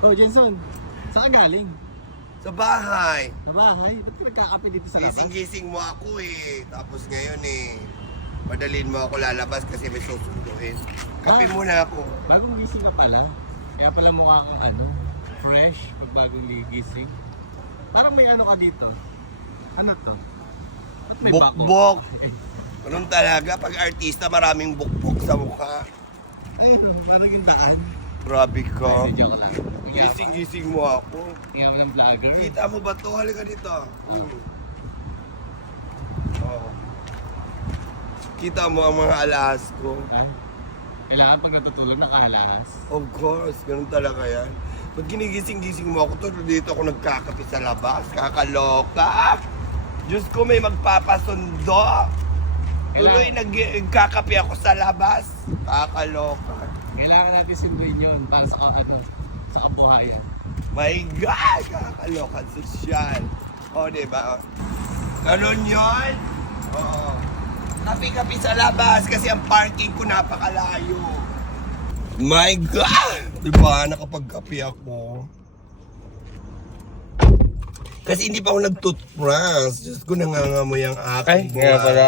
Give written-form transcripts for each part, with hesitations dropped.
Oh, Jenson, saan ka galing? Sa bahay. Sa bahay? Ba't ka nagkakape dito sa labas? Gising-gising mo ako eh. Tapos ngayon eh, madalin mo ako lalabas kasi may susunduin. Kape muna ako. Bagong gising ka pala. Kaya pala mukha kang fresh pag bagong gising. Parang may ka dito. Ano to? Ba't may bako? Bukbok. Ganun talaga, pag artista maraming bukbok sa mukha. Ayun, parang yung daan. Grabe ka. Hindi, joke lang. Gising-gising mo ako. Tingnan mo ng vlogger. Kita mo ba to? Halika dito. Oh. Kita mo ang mga alahas ko. Ha? Kailangan pag natutulog nakahalas. Of course, ganun talaga yan. Pag ginigising-gising mo ako, tuloy dito ako nagkakape sa labas. Kakaloka! Diyos ko, may magpapasundo. Tuloy nagkakape ako sa labas. Kakaloka. Kailangan natin sunduin yun para sa kabuhayan. My God! Kakaloka, sosyal. O, diba? Ganun yun? Oo. Kape-kape sa labas kasi ang parking ko napakalayo. My God! Diba, nakapagkape ako. Kasi hindi pa ako nag-toothbrush. Diyos ko, nangangamoy ang aking Ay, nga pala,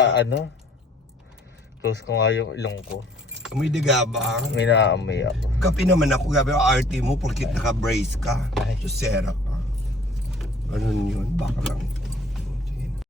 close ko nga yung ilong ko. Amoy diga ba? May naamoy ako. Kape naman ako, gabi ang arte mo, porkit naka-brace ka. Ay. Susera ka. Ganun yun, baka lang.